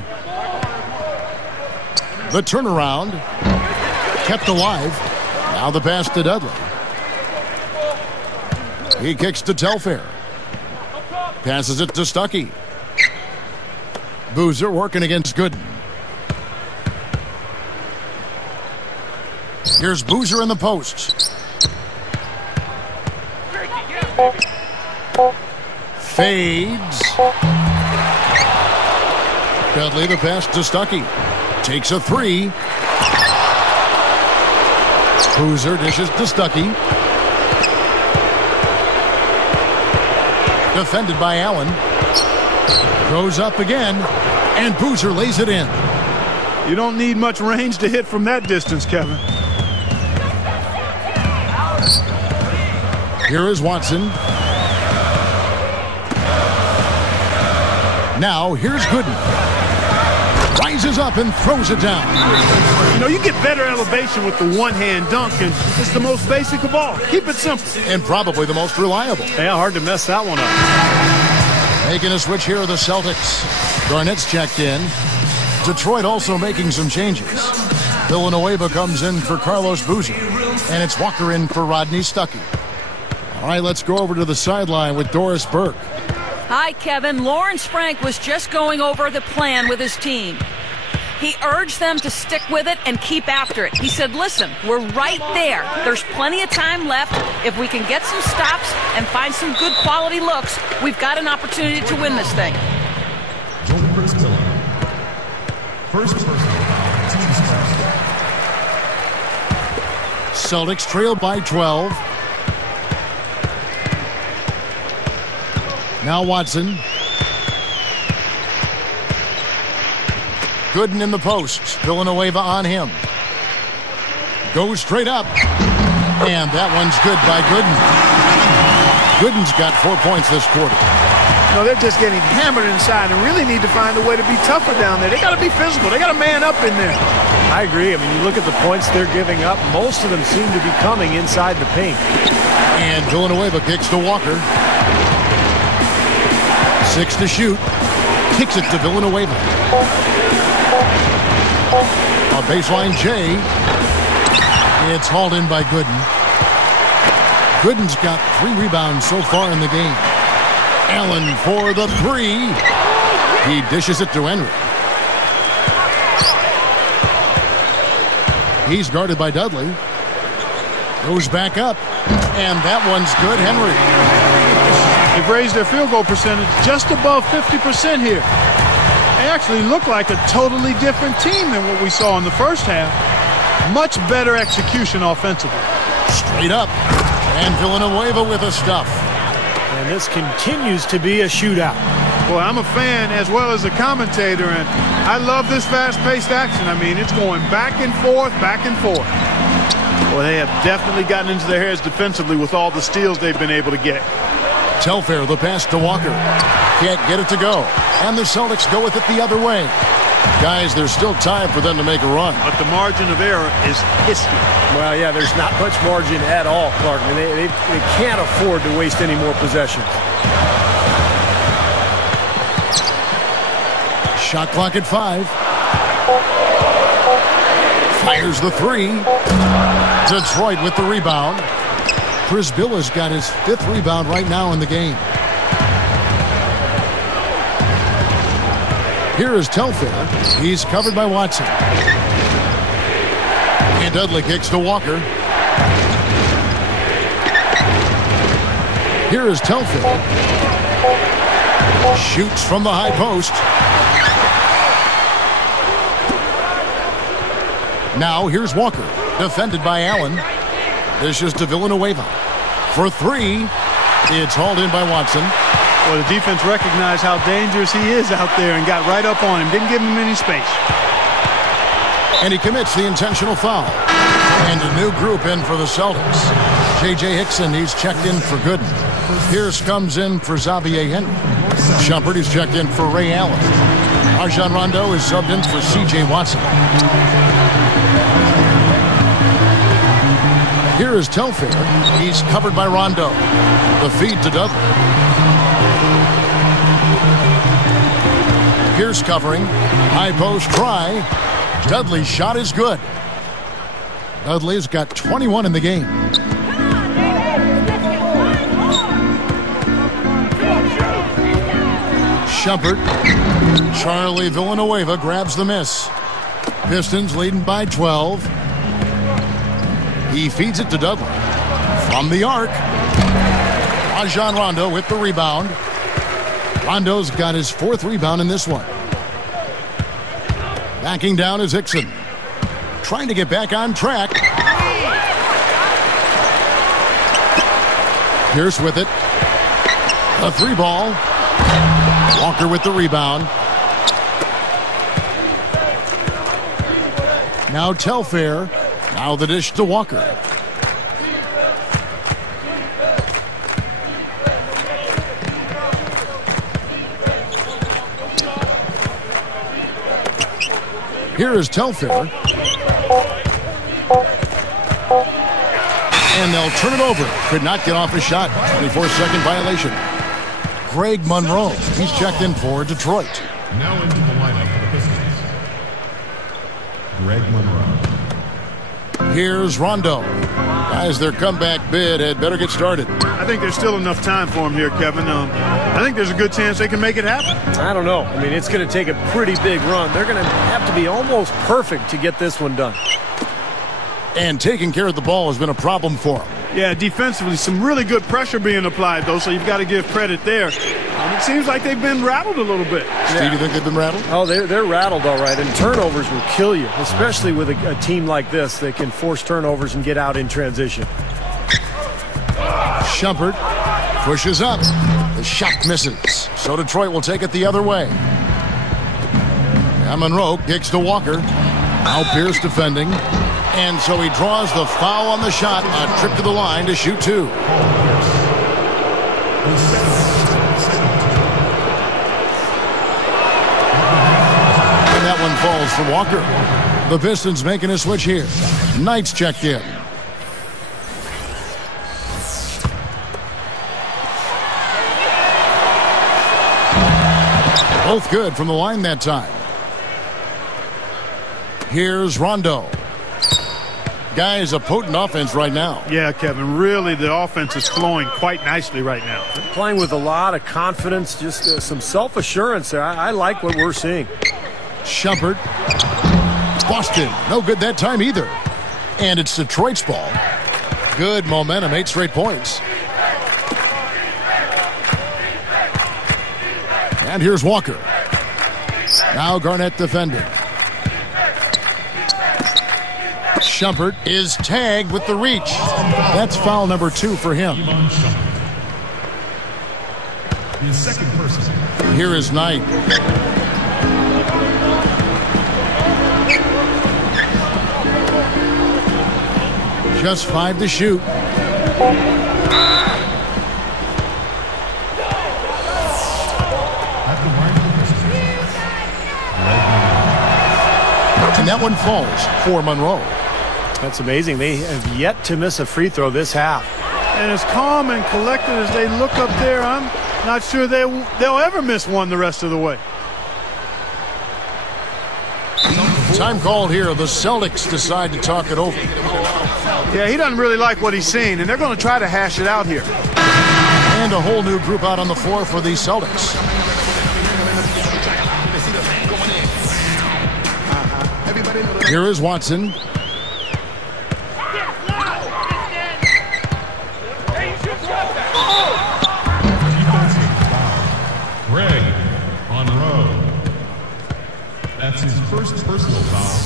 The turnaround. Kept alive. Now the pass to Dudley. He kicks to Telfair. Passes it to Stuckey. Boozer working against Gooden. Here's Boozer in the post. Fades. Dudley the pass to Stuckey. Takes a 3. Boozer dishes to Stuckey. Defended by Allen. Goes up again. And Boozer lays it in. You don't need much range to hit from that distance, Kevin. Here is Watson. Now here's Gooden. Rises up and throws it down. You know, you get better elevation with the one-hand dunk, and it's the most basic of all. Keep it simple. And probably the most reliable. Yeah, hard to mess that one up. Making a switch here are the Celtics. Garnett's checked in. Detroit also making some changes. Villanueva comes in for Carlos Boozer. And it's Walker in for Rodney Stuckey. All right, let's go over to the sideline with Doris Burke. Hi, Kevin. Lawrence Frank was just going over the plan with his team. He urged them to stick with it and keep after it. He said, listen, we're right there. There's plenty of time left. If we can get some stops and find some good quality looks, we've got an opportunity to win this thing. First person, team's first. Celtics trail by 12. Now Watson. Gooden in the post. Villanueva on him. Goes straight up. And that one's good by Gooden. Gooden's got 4 points this quarter. No, they're just getting hammered inside and really need to find a way to be tougher down there. They got to be physical. They got to man up in there. I agree. I mean, you look at the points they're giving up. Most of them seem to be coming inside the paint. And Villanueva kicks to Walker. 6 to shoot. Kicks it to Villanueva. A baseline J. It's hauled in by Gooden. Gooden's got 3 rebounds so far in the game. Allen for the 3. He dishes it to Henry. He's guarded by Dudley. Goes back up. And that one's good. Henry. They've raised their field goal percentage just above 50% here. They actually look like a totally different team than what we saw in the first half. Much better execution offensively. Straight up. And Villanueva with a stuff. And this continues to be a shootout. Well, I'm a fan as well as a commentator, and I love this fast-paced action. I mean, it's going back and forth, back and forth. Well, they have definitely gotten into their hairs defensively with all the steals they've been able to get. Telfair, the pass to Walker. Can't get it to go. And the Celtics go with it the other way. Guys, there's still time for them to make a run. But the margin of error is history. Well, yeah, there's not much margin at all, Clark. I mean, they can't afford to waste any more possessions. Shot clock at 5. Fires the 3. Detroit with the rebound. Chris Billa's got his 5th rebound right now in the game. Here is Telfair. He's covered by Watson. And Dudley kicks to Walker. Here is Telfair. Shoots from the high post. Now here's Walker. Defended by Allen. This is to Villanueva. For 3. It's hauled in by Watson. Well, the defense recognized how dangerous he is out there and got right up on him. Didn't give him any space. And he commits the intentional foul. And a new group in for the Celtics. J.J. Hickson, he's checked in for Gooden. Pierce comes in for Xavier Henry. Shumpert is checked in for Ray Allen. Rajon Rondo is subbed in for C.J. Watson. Here is Telfair. He's covered by Rondo. The feed to Dudley. Pierce covering. High post try. Dudley's shot is good. Dudley's got 21 in the game. Shumpert. Charlie Villanueva grabs the miss. Pistons leading by 12. He feeds it to Dudley. From the arc. Rajon Rondo with the rebound. Rondo's got his 4th rebound in this one. Backing down is Hickson. Trying to get back on track. Pierce with it. A 3 ball. Walker with the rebound. Now Telfair. Now the dish to Walker. Here is Telfair. And they'll turn it over. Could not get off a shot. 24-second violation. Greg Monroe. He's checked in for Detroit. Now into the lineup for the Pistons. Greg Monroe. Here's Rondo. Guys, their comeback bid had better get started. I think there's still enough time for him here, Kevin. I think there's a good chance they can make it happen. I don't know. I mean, it's going to take a pretty big run. They're going to have to be almost perfect to get this one done. And taking care of the ball has been a problem for him. Yeah, defensively, some really good pressure being applied, though, so you've got to give credit there. It seems like they've been rattled a little bit. Steve, you think they've been rattled? Oh, they're rattled all right, and turnovers will kill you, especially with a team like this that can force turnovers and get out in transition. Shumpert pushes up. The shot misses. So Detroit will take it the other way. And Monroe kicks to Walker. Now Pierce defending. And so he draws the foul on the shot. A trip to the line to shoot two. And that one falls for Walker. The Pistons making a switch here. Knight's checked in. Both good from the line that time. Here's Rondo. Guys, a potent offense right now. Yeah, Kevin, really the offense is flowing quite nicely right now. Playing with a lot of confidence, just some self-assurance there. I like what we're seeing. Shumpert. Boston. No good that time either. And it's Detroit's ball. Good momentum, 8 straight points. And here's Walker. Now Garnett defending. Shumpert is tagged with the reach. That's foul number 2 for him. His second person. Here is Knight. Just 5 to shoot. And that one falls for Monroe. That's amazing. They have yet to miss a free throw this half. And as calm and collected as they look up there, I'm not sure they'll ever miss one the rest of the way. Time called here. The Celtics decide to talk it over. Yeah, he doesn't really like what he's seen, and they're going to try to hash it out here. And a whole new group out on the floor for the Celtics. Here is Watson. Greg Monroe. That's his first personal foul.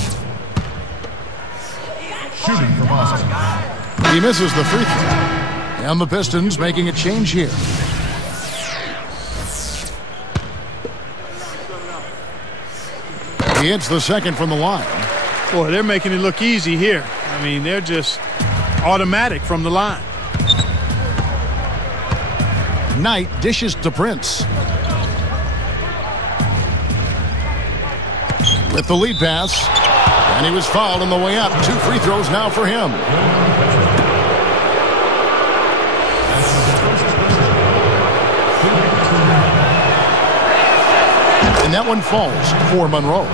Shooting for Boston. He misses the free throw. And the Pistons making a change here. He hits the second from the line. Boy, they're making it look easy here. I mean, they're just automatic from the line. Knight dishes to Prince. With the lead pass. And he was fouled on the way up. 2 free throws now for him. And that one falls for Monroe.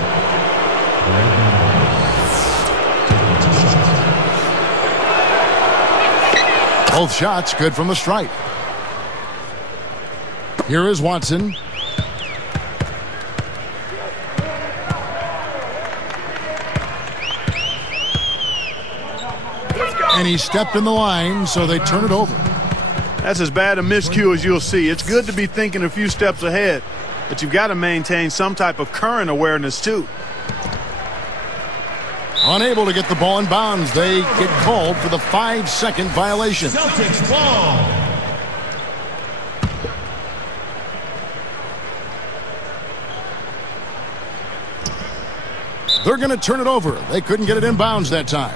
Both shots good from the stripe. Here is Watson. And he stepped in the line, so they turn it over. That's as bad a miscue as you'll see. It's good to be thinking a few steps ahead, but you've got to maintain some type of current awareness, too. Unable to get the ball in bounds. They get called for the 5-second violation. Celtics ball. They're going to turn it over. They couldn't get it in bounds that time.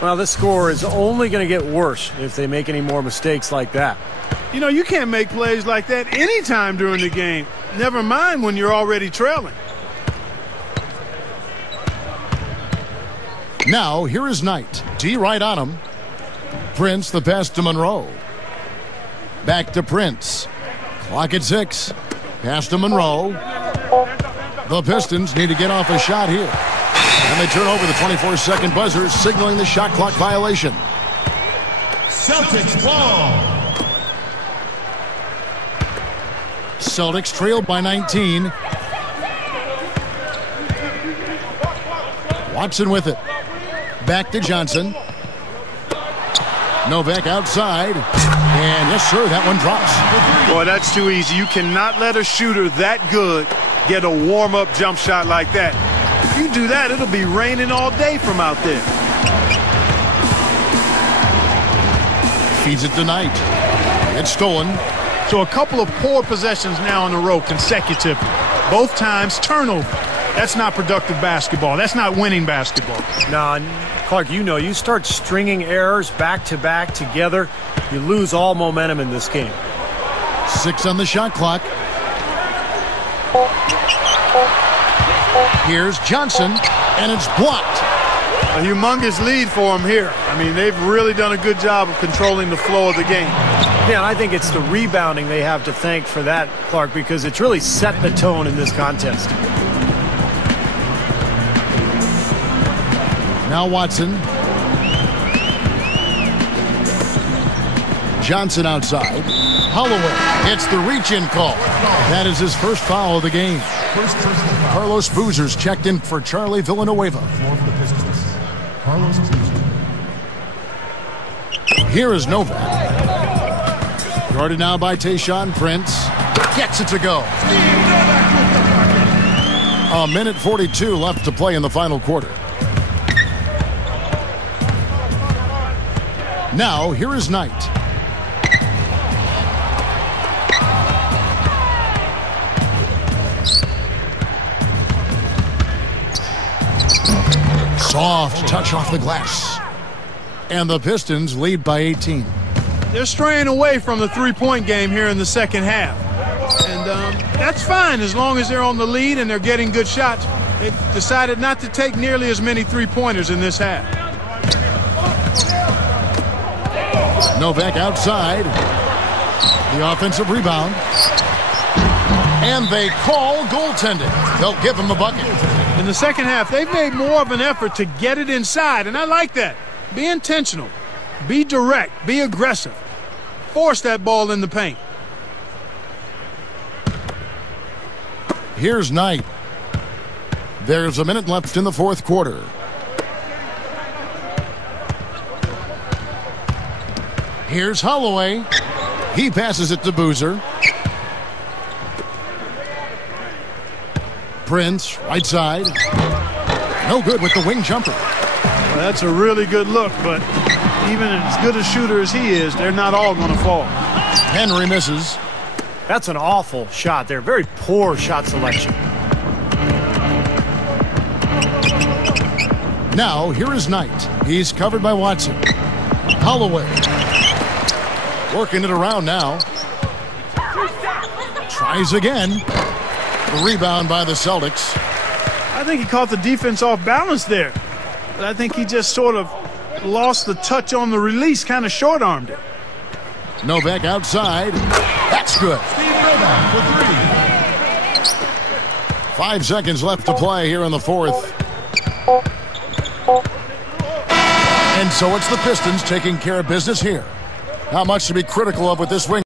Well, this score is only going to get worse if they make any more mistakes like that. You know, you can't make plays like that anytime during the game. Never mind when you're already trailing. Now, here is Knight. D right on him. Prince, the pass to Monroe. Back to Prince. Clock at 6. Pass to Monroe. The Pistons need to get off a shot here. And they turn over the 24-second buzzer, signaling the shot clock violation. Celtics ball. Celtics trailed by 19. Watson with it. Back to Johnson. Novak outside. And yes, sir, that one drops. Boy, that's too easy. You cannot let a shooter that good get a warm-up jump shot like that. If you do that, it'll be raining all day from out there. Feeds it to Knight. It's stolen. So a couple of poor possessions now in a row consecutively. Both times turnover. That's not productive basketball. That's not winning basketball. Nah, Clark, you know, you start stringing errors back-to-back together, you lose all momentum in this game. 6 on the shot clock. Here's Johnson, and it's blocked. A humongous lead for him here. I mean, they've really done a good job of controlling the flow of the game. Yeah, and I think it's the rebounding they have to thank for that, Clark, because it's really set the tone in this contest. Now Watson. Johnson outside. Holloway gets the reach-in call. That is his first foul of the game. Carlos Boozer's checked in for Charlie Villanueva. Here is Novak. Guarded now by Tayshaun Prince. Gets it to go. A minute 42 left to play in the final quarter. Now, here is Knight. Soft touch off the glass. And the Pistons lead by 18. They're straying away from the three-point game here in the second half. And that's fine as long as they're on the lead and they're getting good shots. They've decided not to take nearly as many three-pointers in this half. Novak outside. The offensive rebound. And they call goaltending. They'll give him a bucket. In the second half, they've made more of an effort to get it inside, and I like that. Be intentional. Be direct. Be aggressive. Force that ball in the paint. Here's Knight. There's a minute left in the fourth quarter. Here's Holloway. He passes it to Boozer. Prince, right side. No good with the wing jumper. Well, that's a really good look, but even as good a shooter as he is, they're not all going to fall. Henry misses. That's an awful shot there. Very poor shot selection. Now, here is Knight. He's covered by Watson. Holloway. Working it around now. Tries again. The rebound by the Celtics. I think he caught the defense off balance there. But I think he just sort of lost the touch on the release, kind of short-armed it. Novak outside. That's good. 5 seconds left to play here in the fourth. And so it's the Pistons taking care of business here. Not much to be critical of with this wing.